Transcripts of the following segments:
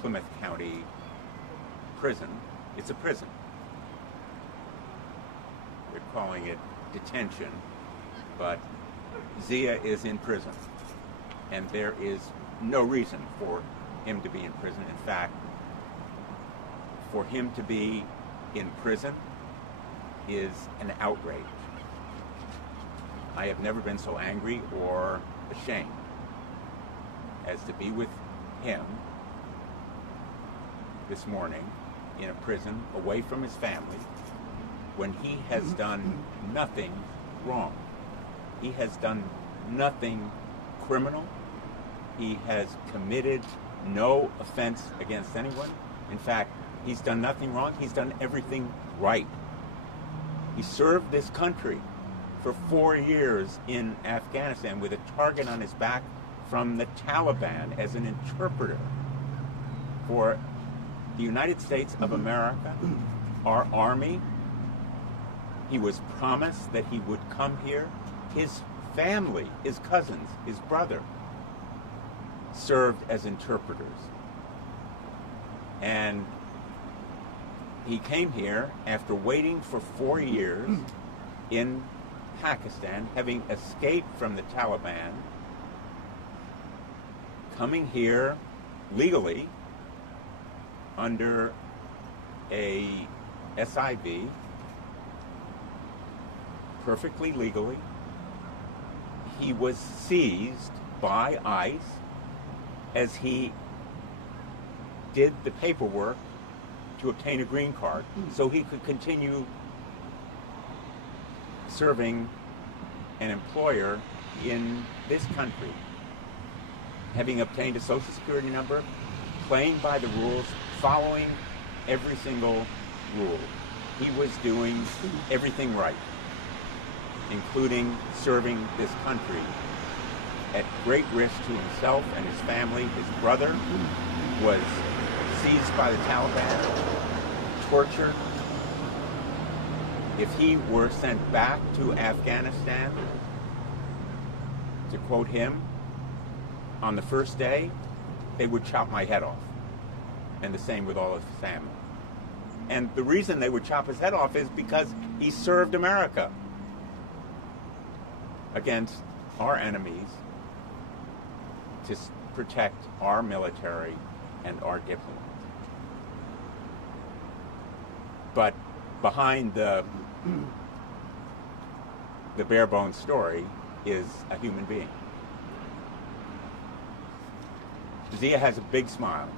Plymouth County prison. It's a prison. They're calling it detention, but Zia is in prison, and there is no reason for him to be in prison. In fact, for him to be in prison is an outrage. I have never been so angry or ashamed as to be with him this morning in a prison away from his family when he has done nothing wrong. He has done nothing criminal. He has committed no offense against anyone. In fact, he's done nothing wrong. He's done everything right. He served this country for 4 years in Afghanistan with a target on his back from the Taliban as an interpreter for the United States of America, our army. He was promised that he would come here. His family, his cousins, his brother, served as interpreters. And he came here after waiting for 4 years in Pakistan, having escaped from the Taliban, coming here legally under a SIV, perfectly legally. He was seized by ICE as he did the paperwork to obtain a green card so he could continue serving an employer in this country, having obtained a Social Security number, playing by the rules, following every single rule. He was doing everything right, including serving this country at great risk to himself and his family. His brother was seized by the Taliban, tortured. If he were sent back to Afghanistan, to quote him, on the first day, they would chop my head off. And the same with all of his family. And the reason they would chop his head off is because he served America against our enemies to protect our military and our diplomats. But behind the bare bones story is a human being. Zia has a big smile.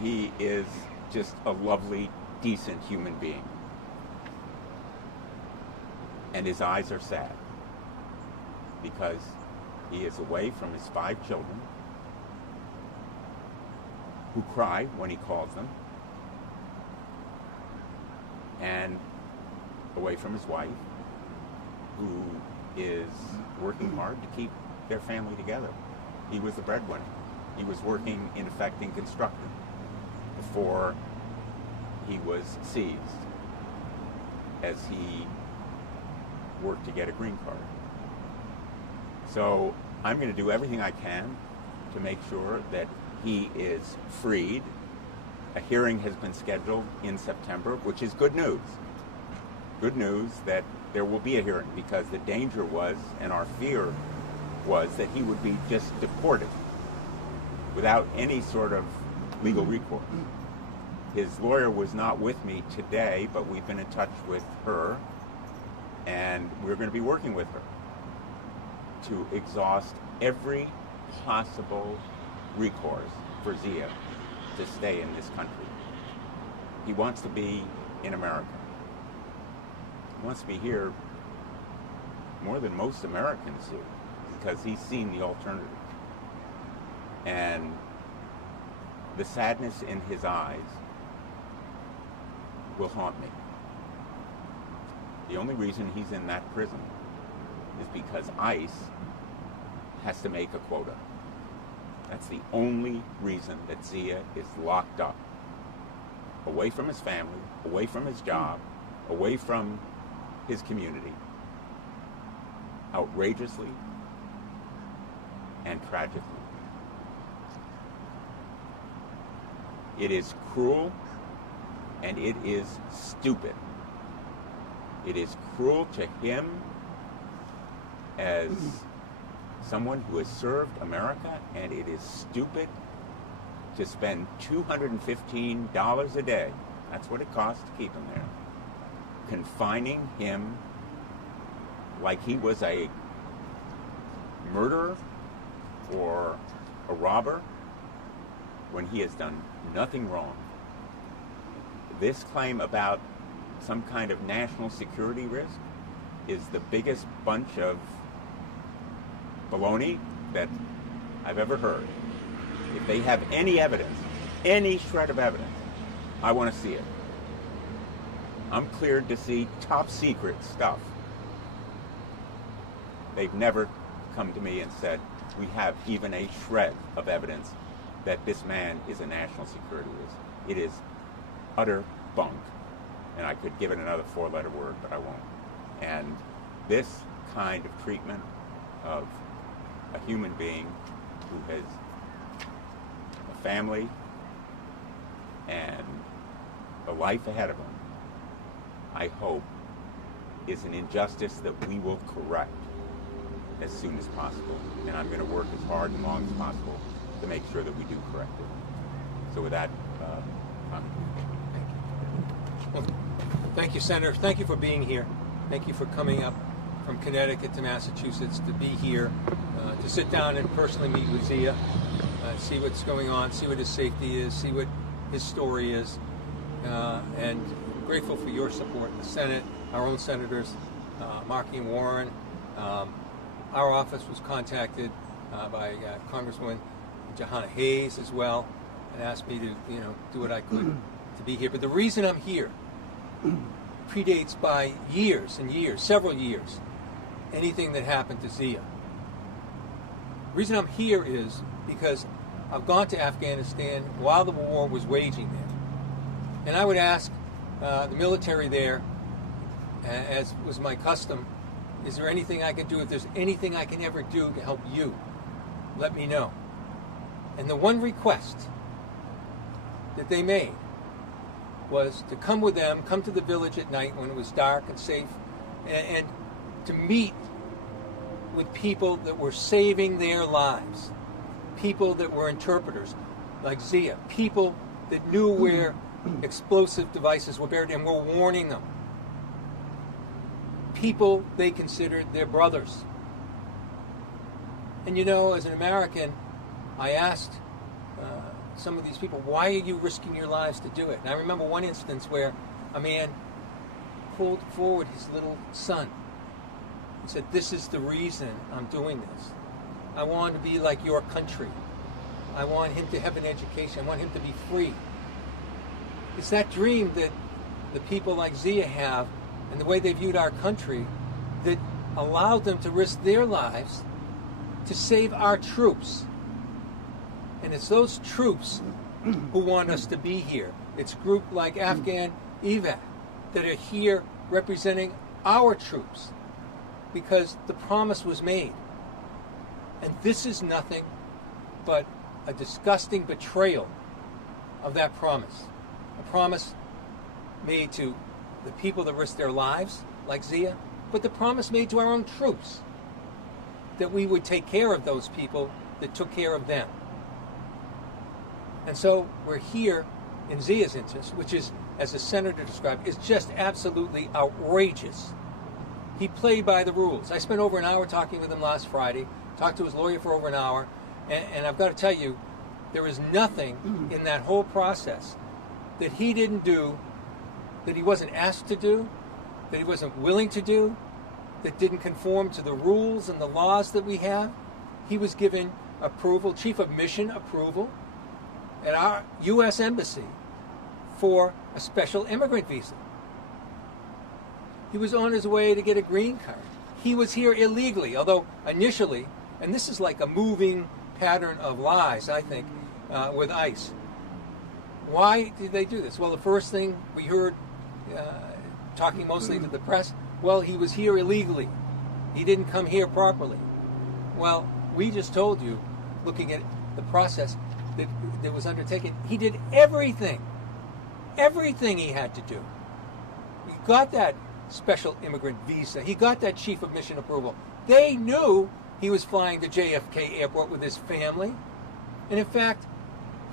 He is just a lovely, decent human being. And his eyes are sad because he is away from his 5 children who cry when he calls them, and away from his wife, who is working hard to keep their family together. He was the breadwinner. He was working, in effect, in construction before he was seized as he worked to get a green card. So I'm going to do everything I can to make sure that he is freed. A hearing has been scheduled in September, which is good news. Good news that there will be a hearing, because the danger was, and our fear was, that he would be just deported without any sort of legal recourse. His lawyer was not with me today, but we've been in touch with her, and we're going to be working with her to exhaust every possible recourse for Zia to stay in this country. He wants to be in America. He wants to be here more than most Americans do, because he's seen the alternative. And the sadness in his eyes will haunt me. The only reason he's in that prison is because ICE has to make a quota. That's the only reason that Zia is locked up, away from his family, away from his job, away from his community, outrageously and tragically. It is cruel, and it is stupid. It is cruel to him as someone who has served America, and it is stupid to spend $215 a day, that's what it costs to keep him there, confining him like he was a murderer or a robber when he has done nothing wrong. This claim about some kind of national security risk is the biggest bunch of baloney that I've ever heard. If they have any evidence, any shred of evidence, I want to see it. I'm cleared to see top secret stuff. They've never come to me and said, we have even a shred of evidence that this man is a national security risk. It is utter bunk. And I could give it another four-letter word, but I won't. And this kind of treatment of a human being who has a family and a life ahead of him, I hope, is an injustice that we will correct as soon as possible. And I'm going to work as hard and long as possible to make sure that we do correct it. So with that, Well, thank you, Senator. Thank you for being here. Thank you for coming up from Connecticut to Massachusetts to be here, to sit down and personally meet with Zia, see what's going on, see what his safety is, see what his story is, and I'm grateful for your support in the Senate, our own senators, Markey and Warren. Our office was contacted by Congresswoman Jahana Hayes as well, and asked me to, do what I could to be here. But the reason I'm here predates by years and years, several years, anything that happened to Zia. The reason I'm here is because I've gone to Afghanistan while the war was waging there. And I would ask the military there, as was my custom, is there anything I can do? If there's anything I can ever do to help you, let me know. And the one request that they made was to come with them, come to the village at night when it was dark and safe, and to meet with people that were saving their lives, people that were interpreters, like Zia, people that knew where explosive devices were buried and were warning them, people they considered their brothers. And as an American, I asked some of these people, why are you risking your lives to do it? And I remember one instance where a man pulled forward his little son and said, this is the reason I'm doing this. I want to be like your country. I want him to have an education. I want him to be free. It's that dream that the people like Zia have, and the way they viewed our country, that allowed them to risk their lives to save our troops. And it's those troops who want us to be here. It's groups like Afghan Evac that are here representing our troops because the promise was made. And this is nothing but a disgusting betrayal of that promise. A promise made to the people that risked their lives, like Zia, but the promise made to our own troops that we would take care of those people that took care of them. And so we're here in Zia's interest, which is, as the senator described, is just absolutely outrageous. He played by the rules. I spent over an hour talking with him last Friday, talked to his lawyer for over an hour, and I've got to tell you, there is nothing in that whole process that he didn't do, that he wasn't asked to do, that he wasn't willing to do, that didn't conform to the rules and the laws that we have. He was given approval, chief of mission approval, at our U.S. Embassy for a special immigrant visa. He was on his way to get a green card. He was here illegally, although initially, and this is like a moving pattern of lies, I think, with ICE. Why did they do this? Well, the first thing we heard, talking mostly to the press, well, he was here illegally. He didn't come here properly. Well, we just told you, looking at the process, that was undertaken. He did everything he had to do. He got that special immigrant visa. He got that chief of mission approval. They knew he was flying to JFK Airport with his family. And in fact,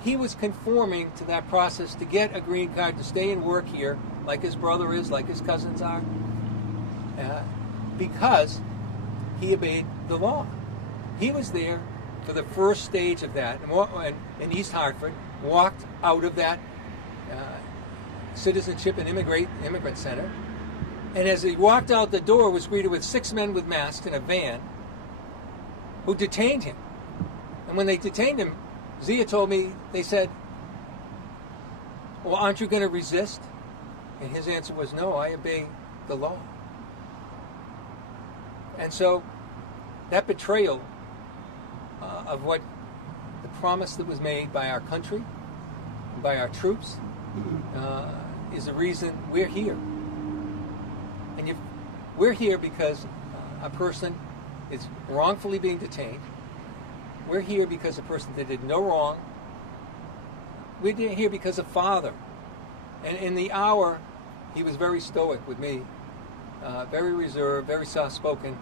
he was conforming to that process to get a green card to stay and work here, like his brother is, like his cousins are, because he obeyed the law. He was there for the first stage of that, and in East Hartford, walked out of that Citizenship and Immigrant Center, and as he walked out the door, was greeted with 6 men with masks in a van who detained him. And when they detained him, Zia told me, they said, well, aren't you going to resist? And his answer was, no, I obey the law. And so that betrayal of what the promise that was made by our country, by our troops, is the reason we're here. And we're here because a person is wrongfully being detained. We're here because a person that did no wrong. We're here because a father. And in the hour, he was very stoic with me, very reserved, very soft-spoken,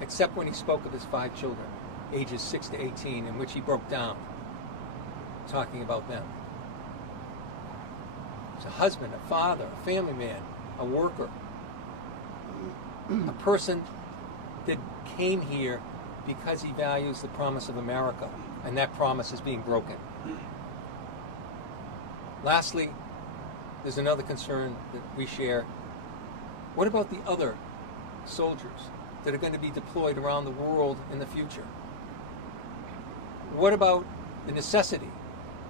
except when he spoke of his 5 children, ages 6 to 18, in which he broke down, talking about them. He's a husband, a father, a family man, a worker, a person that came here because he values the promise of America, and that promise is being broken. Lastly, there's another concern that we share. What about the other soldiers that are going to be deployed around the world in the future? What about the necessity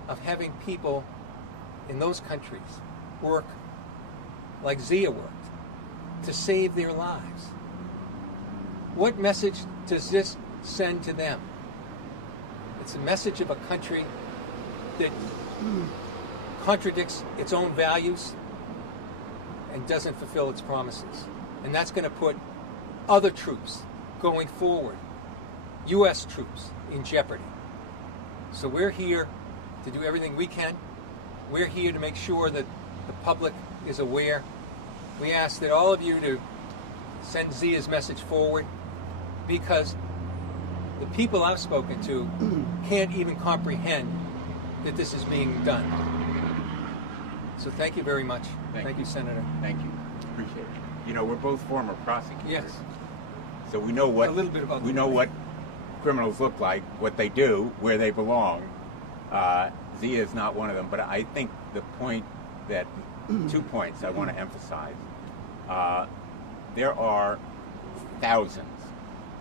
of having people in those countries work like Zia worked to save their lives? What message does this send to them? It's a message of a country that contradicts its own values and doesn't fulfill its promises. And that's going to put other troops going forward, U.S. troops, in jeopardy. So we're here to do everything we can. We're here to make sure that the public is aware. We ask that all of you to send Zia's message forward, because the people I've spoken to can't even comprehend that this is being done. So thank you very much. Thank you, Senator. Thank you. Appreciate it. You know, we're both former prosecutors. Yes. So we know what a little bit about what criminals look like, what they do, where they belong. Zia is not one of them, but I think the point that 2 points I want to emphasize. There are thousands,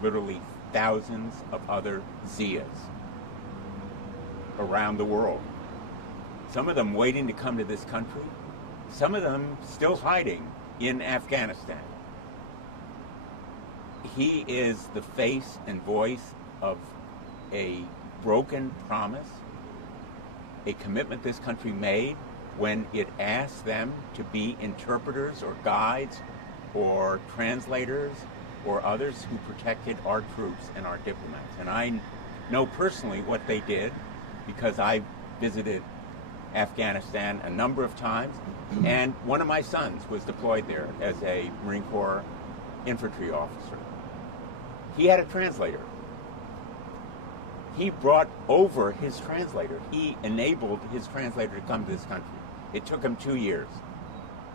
literally thousands of other Zias around the world. Some of them waiting to come to this country, some of them still hiding in Afghanistan. He is the face and voice of a broken promise, a commitment this country made when it asked them to be interpreters or guides or translators or others who protected our troops and our diplomats. And I know personally what they did because I visited Afghanistan a number of times, and one of my sons was deployed there as a Marine Corps infantry officer. He had a translator. He brought over his translator. He enabled his translator to come to this country. It took him 2 years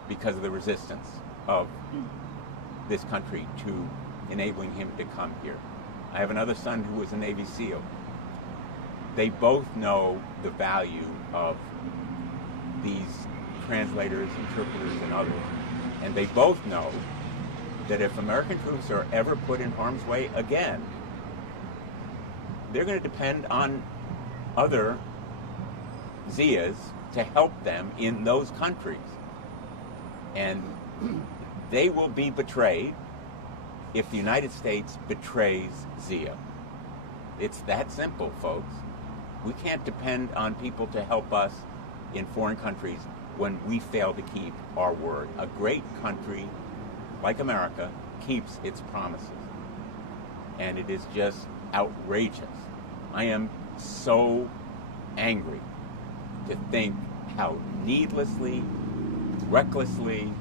because of the resistance of this country to enabling him to come here. I have another son who was a Navy SEAL. They both know the value of these translators, interpreters, and others. And they both know that if American troops are ever put in harm's way again, they're going to depend on other Zias to help them in those countries. And they will be betrayed if the United States betrays Zia. It's that simple, folks. We can't depend on people to help us in foreign countries when we fail to keep our word. A great country like America keeps its promises. And it is just outrageous. I am so angry to think how needlessly, recklessly,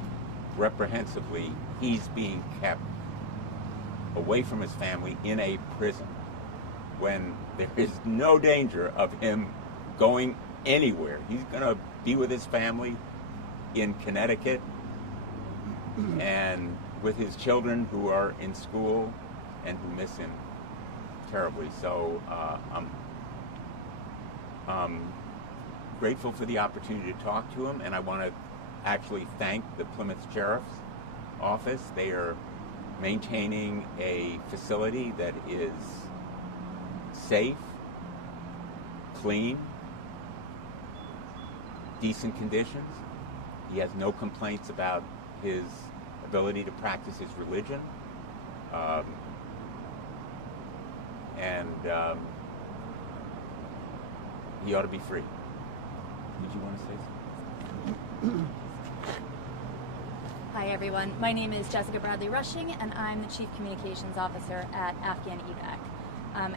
reprehensibly he's being kept away from his family in a prison when there is no danger of him going anywhere. He's going to be with his family in Connecticut and with his children who are in school and who miss him terribly. So I'm grateful for the opportunity to talk to him, and I want to actually thank the Plymouth Sheriff's Office. They are maintaining a facility that is safe, clean, decent conditions. He has no complaints about his ability to practice his religion. He ought to be free. Did you want to say something? Hi everyone, my name is Jessica Bradley Rushing and I'm the Chief Communications Officer at Afghan Evac.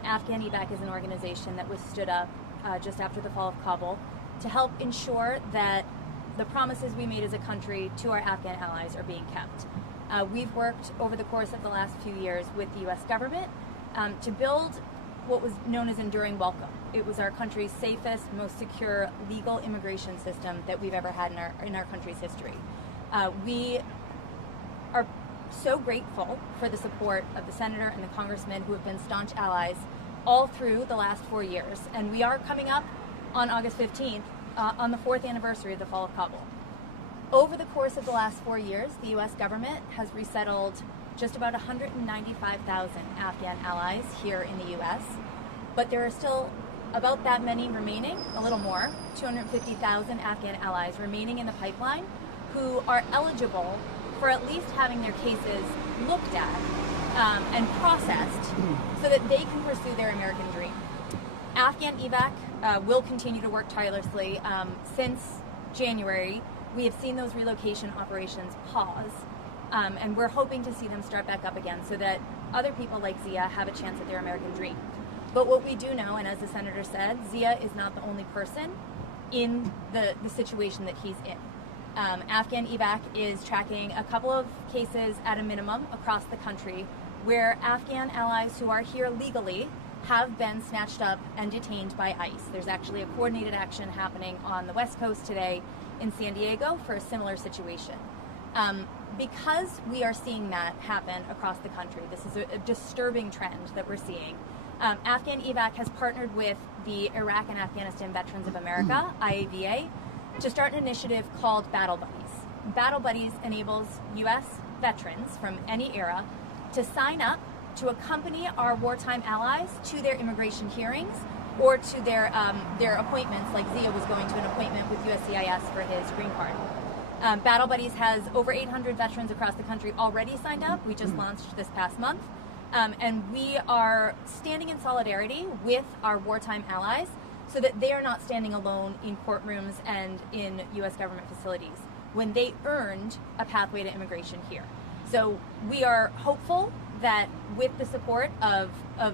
Afghan Evac is an organization that was stood up just after the fall of Kabul to help ensure that the promises we made as a country to our Afghan allies are being kept. We've worked over the course of the last few years with the U.S. government to build what was known as Enduring Welcome. It was our country's safest, most secure legal immigration system that we've ever had in our country's history. We are so grateful for the support of the senator and the congressmen who have been staunch allies all through the last 4 years. And we are coming up on August 15th on the 4th anniversary of the fall of Kabul. Over the course of the last 4 years, the U.S. government has resettled just about 195,000 Afghan allies here in the U.S., but there are still about that many remaining, a little more, 250,000 Afghan allies remaining in the pipeline who are eligible for at least having their cases looked at and processed so that they can pursue their American dream. Afghan Evac will continue to work tirelessly. Since January, we have seen those relocation operations pause, and we're hoping to see them start back up again so that other people like Zia have a chance at their American dream. But what we do know, and as the senator said, Zia is not the only person in the situation that he's in. Afghan Evac is tracking a couple of cases at a minimum across the country where Afghan allies who are here legally have been snatched up and detained by ICE. There's actually a coordinated action happening on the West Coast today in San Diego for a similar situation. Because we are seeing that happen across the country, this is a disturbing trend that we're seeing. Afghan Evac has partnered with the Iraq and Afghanistan Veterans of America, IAVA, to start an initiative called Battle Buddies. Battle Buddies enables U.S. veterans from any era to sign up to accompany our wartime allies to their immigration hearings or to their appointments, like Zia was going to an appointment with USCIS for his green card. Battle Buddies has over 800 veterans across the country already signed up. We just launched this past month. And we are standing in solidarity with our wartime allies so that they are not standing alone in courtrooms and in U.S. government facilities when they earned a pathway to immigration here. So we are hopeful that with the support of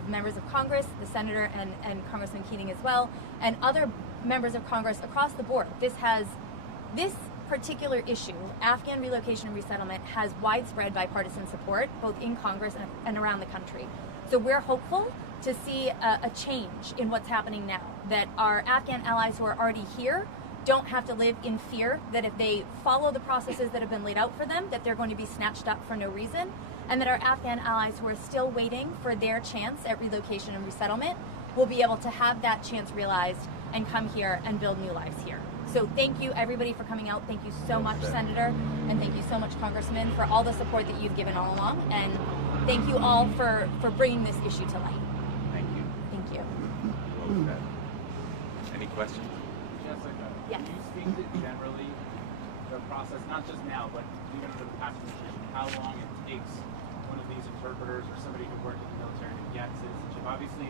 members of Congress, the Senator and Congressman Keating as well, and other members of Congress across the board, this particular issue, Afghan relocation and resettlement, has widespread bipartisan support both in Congress and around the country. So we're hopeful to see a change in what's happening now, that our Afghan allies who are already here don't have to live in fear that if they follow the processes that have been laid out for them, that they're going to be snatched up for no reason, and that our Afghan allies who are still waiting for their chance at relocation and resettlement will be able to have that chance realized and come here and build new lives here. So thank you everybody for coming out. Thank you so much, Senator, and thank you so much, Congressman, for all the support that you've given all along, and thank you all for bringing this issue to light. Thank you. Thank you. Well said. Any questions? Jessica, Yes. can you speak to generally the process, not just now, but even under the past administration, how long it takes one of these interpreters or somebody who worked in the military to get citizenship? Obviously,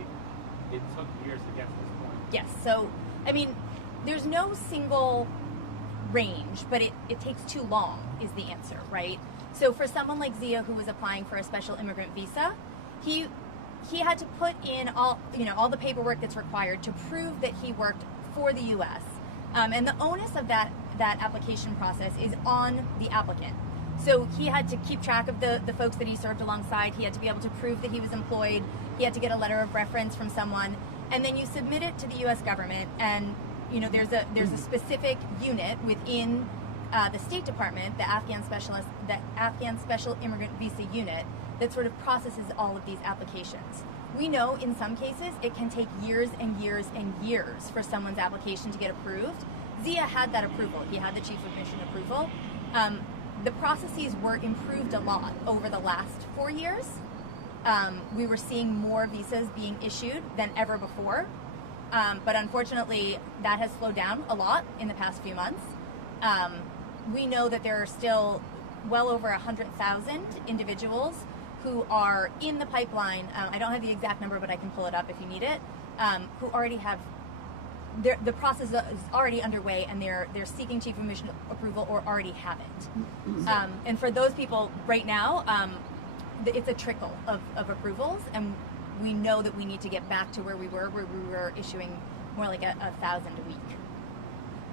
it took years to get to this point. Yes, so, I mean, there's no single range, but it takes too long is the answer, right? So for someone like Zia who was applying for a special immigrant visa, he had to put in all the paperwork that's required to prove that he worked for the U.S. And the onus of that application process is on the applicant. So he had to keep track of the folks that he served alongside. He had to be able to prove that he was employed. He had to get a letter of reference from someone, and then you submit it to the U.S. government. And there's a specific unit within the State Department, the Afghan Special Immigrant Visa Unit, that sort of processes all of these applications. We know in some cases it can take years and years and years for someone's application to get approved. Zia had that approval. He had the Chief of Mission approval. The processes were improved a lot over the last 4 years. We were seeing more visas being issued than ever before. But unfortunately, that has slowed down a lot in the past few months. We know that there are still well over 100,000 individuals who are in the pipeline. I don't have the exact number, but I can pull it up if you need it, who already have the process is already underway, and they're seeking Chief of Mission approval or already have it. And for those people right now, it's a trickle of approvals, and we know that we need to get back to where we were issuing more like 1,000 a week.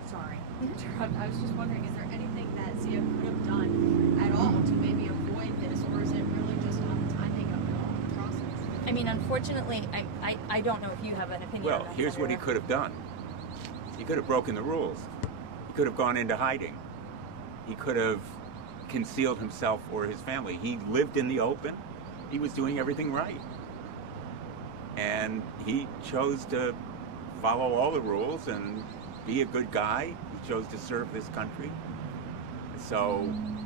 Sorry to interrupt. I was just wondering, is there anything that Zia could have done at all to maybe avoid this, or is it really just on the timing of the process? I mean, unfortunately, I don't know if you have an opinion on Well, that. here's what he could have done. He could have broken the rules. He could have gone into hiding. He could have concealed himself or his family. He lived in the open. He was doing everything right. And he chose to follow all the rules and be a good guy. He chose to serve this country. So,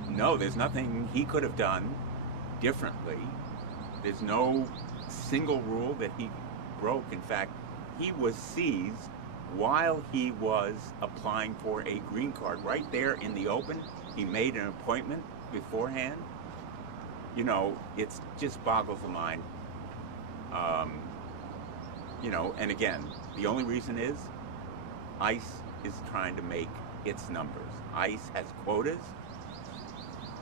no, there's nothing he could have done differently. There's no single rule that he broke. In fact, he was seized while he was applying for a green card right there in the open. He made an appointment beforehand. It just boggles the mind. And again, the only reason is ICE is trying to make its numbers. ICE has quotas.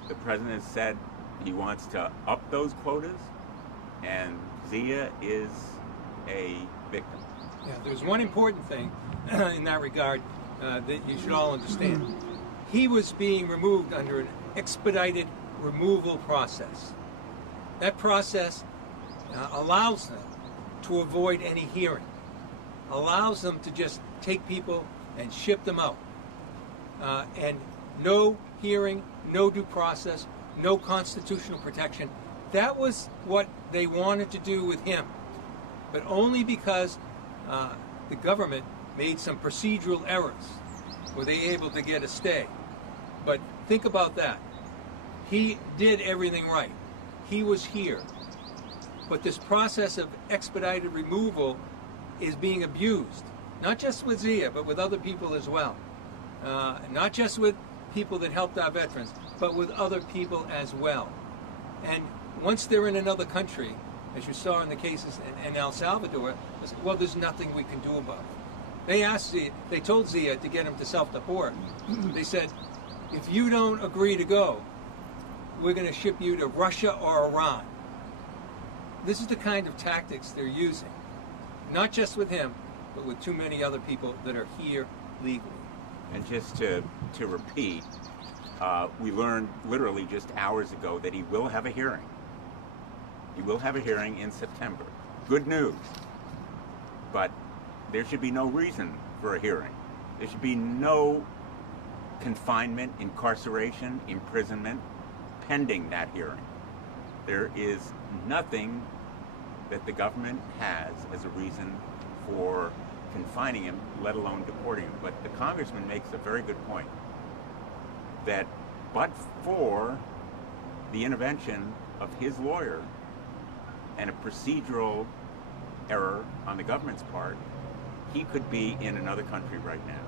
The president said he wants to up those quotas, and Zia is a victim. Yeah, there's one important thing in that regard that you should all understand. He was being removed under an expedited removal process. That process allows them to avoid any hearing, allows them to just take people and ship them out. And no hearing, no due process, no constitutional protection. That was what they wanted to do with him, but only because the government made some procedural errors were they able to get a stay. But think about that. He did everything right. He was here. But this process of expedited removal is being abused, not just with Zia, but with other people as well. Not just with people that helped our veterans, but with other people as well. And once they're in another country, as you saw in the cases in El Salvador, well, there's nothing we can do about it. They told Zia to get him to self-deport. They said, if you don't agree to go, we're going to ship you to Russia or Iran. This is the kind of tactics they're using, not just with him, but with too many other people that are here legally. And just to repeat, we learned literally just hours ago that he will have a hearing. He will have a hearing in September. Good news. But there should be no reason for a hearing. There should be no confinement, incarceration, imprisonment pending that hearing. There is nothing that the government has as a reason for confining him, let alone deporting him. But the congressman makes a very good point that but for the intervention of his lawyer and a procedural error on the government's part, he could be in another country right now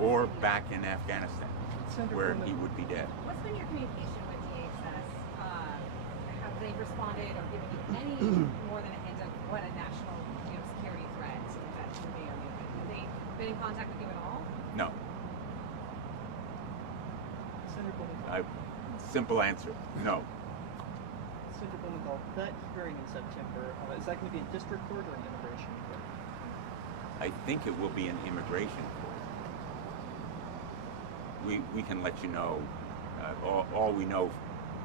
or back in Afghanistan where he would be dead. What's been your communication with DHS? Have they responded or given you any more than a hint of what a national security threat that may or may not be? Have they been in contact with you at all? No. Senator Blumenthal. Simple answer, no. Senator Blumenthal, that hearing in September, is that going to be a district court or an immigration court? I think it will be an immigration court. We can let you know. All we know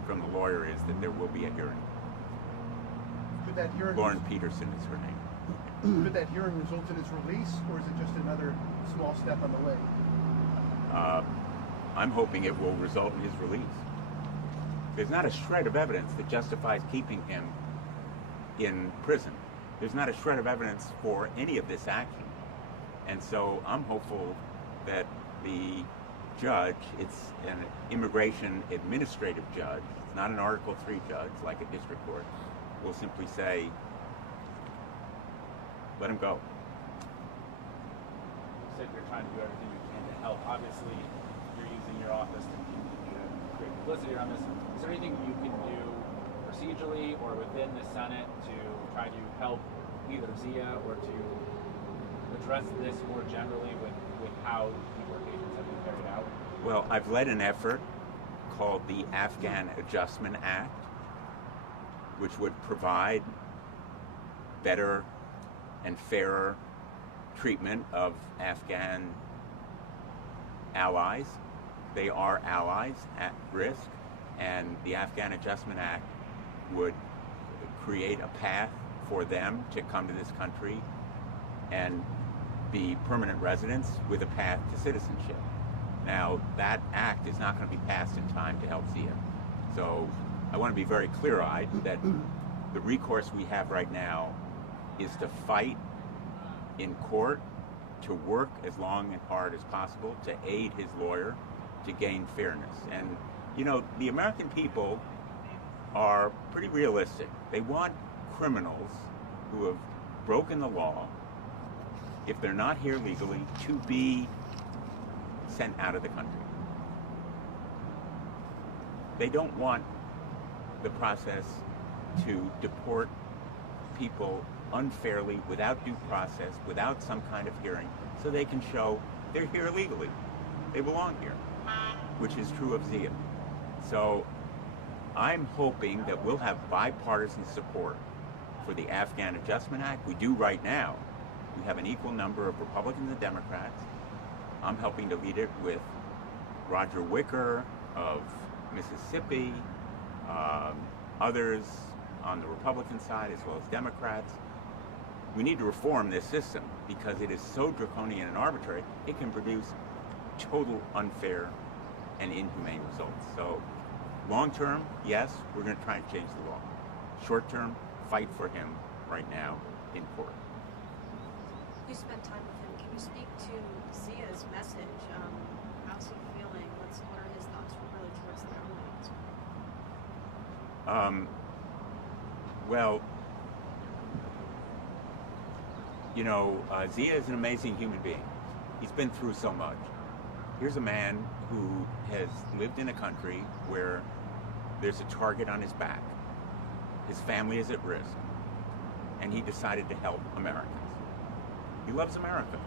from the lawyer is that there will be a hearing. Could that hearing? Lauren Peterson is her name. Could that hearing result in his release, or is it just another small step on the way? I'm hoping it will result in his release. There's not a shred of evidence that justifies keeping him in prison. There's not a shred of evidence for any of this action. And so I'm hopeful that the judge, it's an immigration administrative judge, it's not an Article III judge like a district court, will simply say, let him go. You said you're trying to do everything you can to help. Obviously, you're using your office to create publicity on this. Is there anything you can do procedurally or within the Senate to try to help either Zia or to address this more generally with how deportations have been carried out? Well, I've led an effort called the Afghan Adjustment Act, which would provide better and fairer treatment of Afghan allies. They are allies at risk, and the Afghan Adjustment Act would create a path for them to come to this country and be permanent residents with a path to citizenship. Now, that act is not going to be passed in time to help Zia. So I want to be very clear-eyed that the recourse we have right now is to fight in court, to work as long and hard as possible, to aid his lawyer, to gain fairness. And, you know, the American people are pretty realistic. They want criminals who have broken the law, if they're not here legally, to be sent out of the country. They don't want the process to deport people unfairly, without due process, without some kind of hearing, so they can show they're here legally. They belong here, which is true of Zia. So I'm hoping that we'll have bipartisan support for the Afghan Adjustment Act. We do right now. We have an equal number of Republicans and Democrats. I'm helping to lead it with Roger Wicker of Mississippi, others on the Republican side as well as Democrats. We need to reform this system because it is so draconian and arbitrary, it can produce total unfair and inhumane results. So long term, yes, we're going to try and change the law. Short term, fight for him right now in court. You spent time with him. Can you speak to Zia's message? How's he feeling? What are his thoughts really towards the government? Well, you know, Zia is an amazing human being. He's been through so much. Here's a man who has lived in a country where there's a target on his back. His family is at risk. And he decided to help Americans. He loves America.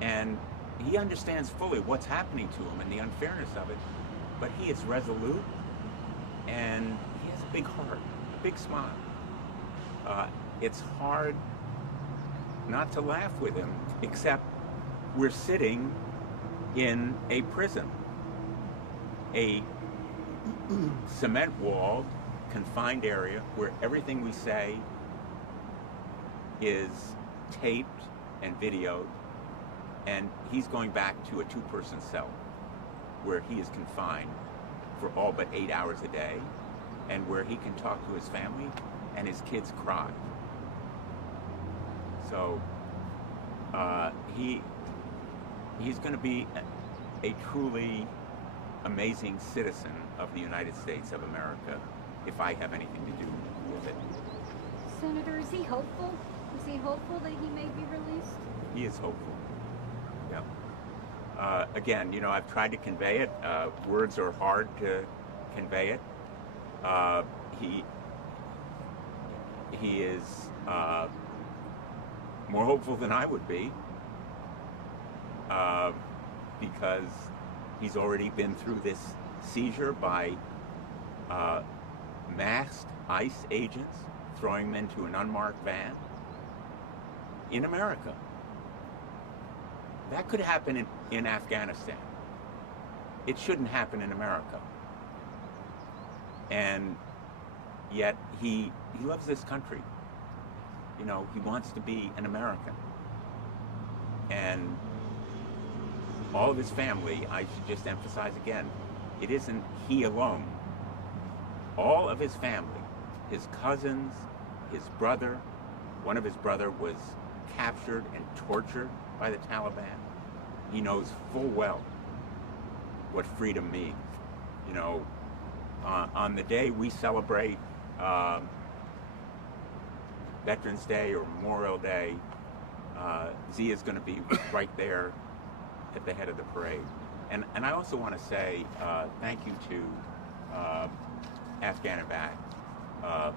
And he understands fully what's happening to him and the unfairness of it. But he is resolute, and he has a big heart, a big smile. It's hard not to laugh with him, except we're sitting in a prison, a cement-walled, confined area where everything we say is taped and videoed, and he's going back to a two-person cell where he is confined for all but 8 hours a day, and where he can talk to his family and his kids cry. So he's going to be a truly amazing citizen of the United States of America if I have anything to do with it. Senator, is he hopeful? Is he hopeful that he may be released? He is hopeful. Yeah. Again, you know, I've tried to convey it. Words are hard to convey it. He is more hopeful than I would be because he's already been through this seizure by masked ICE agents throwing him into an unmarked van. in America. That could happen in Afghanistan. It shouldn't happen in America. And yet he loves this country. You know, he wants to be an American. And all of his family, I should just emphasize again, it isn't he alone. All of his family, his cousins, his brother, one of his brother was captured and tortured by the Taliban. He knows full well what freedom means. You know, on the day we celebrate Veterans Day or Memorial Day, Zia's going to be right there at the head of the parade. And I also want to say thank you to Afghan Evac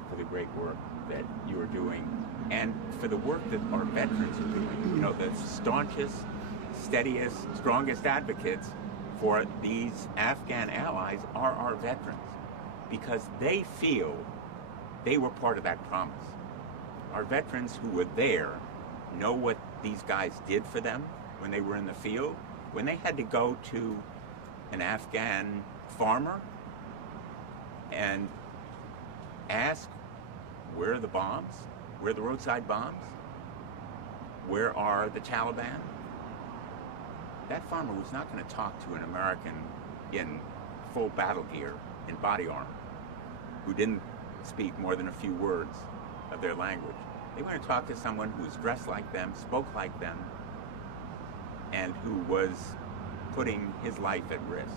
for the great work that you are doing, and for the work that our veterans are doing. You know, the staunchest, steadiest, strongest advocates for these Afghan allies are our veterans, because they feel they were part of that promise. Our veterans who were there know what these guys did for them when they were in the field. When they had to go to an Afghan farmer and ask, where are the bombs? Where are the roadside bombs? Where are the Taliban? That farmer was not going to talk to an American in full battle gear, in body armor, who didn't speak more than a few words of their language. They were going to talk to someone who was dressed like them, spoke like them, and who was putting his life at risk.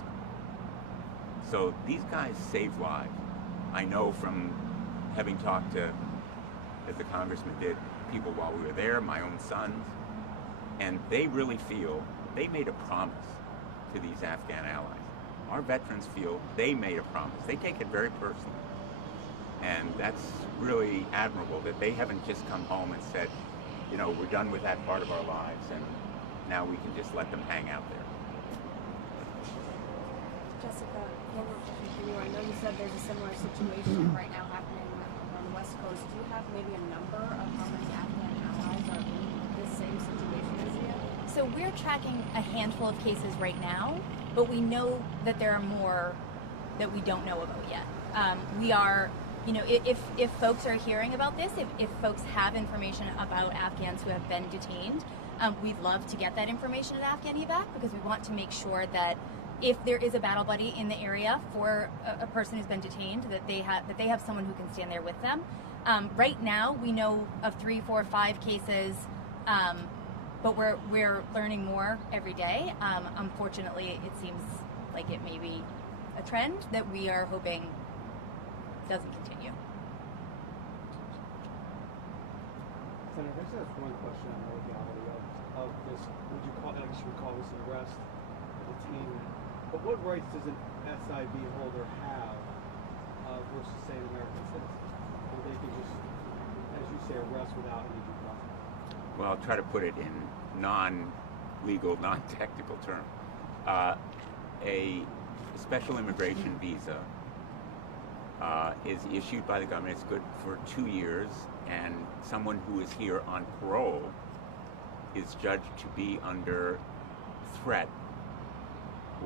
So these guys save lives. I know from having talked to, as the congressman did, people while we were there, my own sons, and they really feel they made a promise to these Afghan allies. Our veterans feel they made a promise. They take it very personally. And that's really admirable that they haven't just come home and said, you know, we're done with that part of our lives and now we can just let them hang out there. Jessica, one more question for you. I know you said there's a similar situation right now happening on the West Coast. Do you have maybe a number of how many Afghan allies are in this same situation as you? So we're tracking a handful of cases right now, but we know that there are more that we don't know about yet. We are, you know, if folks are hearing about this, if folks have information about Afghans who have been detained, we'd love to get that information at Afghan Evac, because we want to make sure that if there is a battle buddy in the area for a person who's been detained, that they have someone who can stand there with them. Right now, we know of 3, 4, 5 cases, but we're learning more every day. Unfortunately, it seems like it may be a trend that we are hoping doesn't continue. Senator, I just have one question on the legality of this. Would you call, I guess you would call this an arrest, a detainment, but what rights does an SIV holder have versus, say, an American citizen? Or they can just, as you say, arrest without any due process? Well, I'll try to put it in non-legal, non-technical terms. A special immigration visa is issued by the government. It's good for 2 years, and someone who is here on parole is judged to be under threat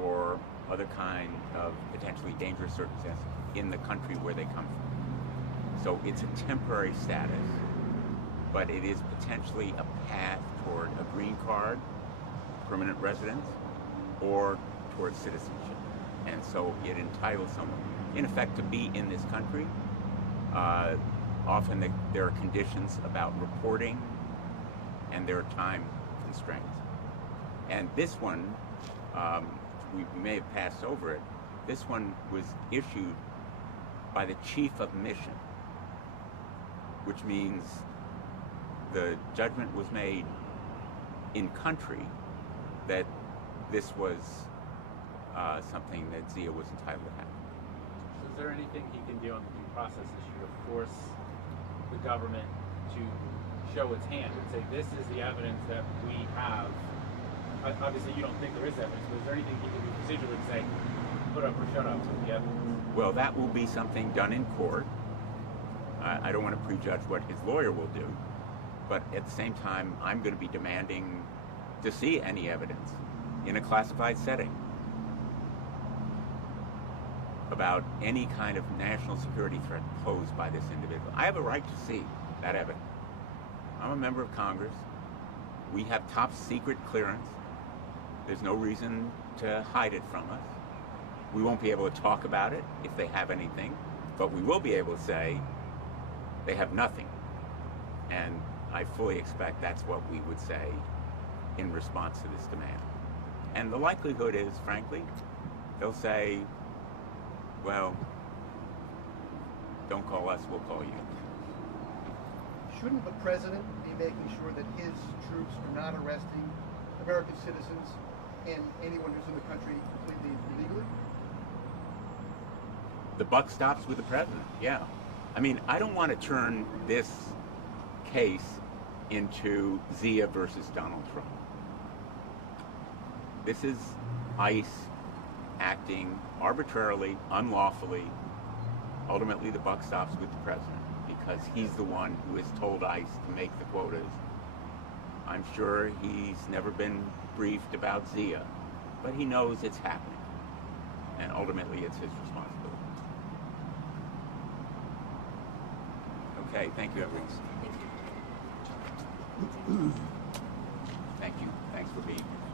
or other kind of potentially dangerous circumstances in the country where they come from. So it's a temporary status, but it is potentially a path toward a green card, permanent residence, or towards citizenship. And so it entitles someone, in effect, to be in this country. Often there are conditions about reporting, and there are time constraints. And this one, we may have passed over it, this one was issued by the chief of mission, which means the judgment was made in country that this was something that Zia was entitled to have. So is there anything he can do on the due process issue to force the government to show its hand and say, this is the evidence that we have? Obviously, you don't think there is evidence, but is there anything he can do procedurally to say, put up or shut up with the evidence? Well, that will be something done in court. I don't want to prejudge what his lawyer will do, But at the same time, I'm going to be demanding to see any evidence in a classified setting about any kind of national security threat posed by this individual. I have a right to see that evidence. I'm a member of Congress. We have top secret clearance. There's no reason to hide it from us. We won't be able to talk about it if they have anything, but we will be able to say they have nothing. And I fully expect that's what we would say in response to this demand. And the likelihood is, frankly, they'll say, well, don't call us, we'll call you. Shouldn't the president be making sure that his troops are not arresting American citizens and anyone who's in the country completely illegally? The buck stops with the president, yeah. I mean, I don't want to turn this case into Zia versus Donald Trump. This is ICE acting arbitrarily, unlawfully. Ultimately, the buck stops with the president because he's the one who has told ICE to make the quotas. I'm sure he's never been briefed about Zia, but he knows it's happening. And ultimately, it's his responsibility. Okay, thank you, everyone. Thank you. Thanks for being here.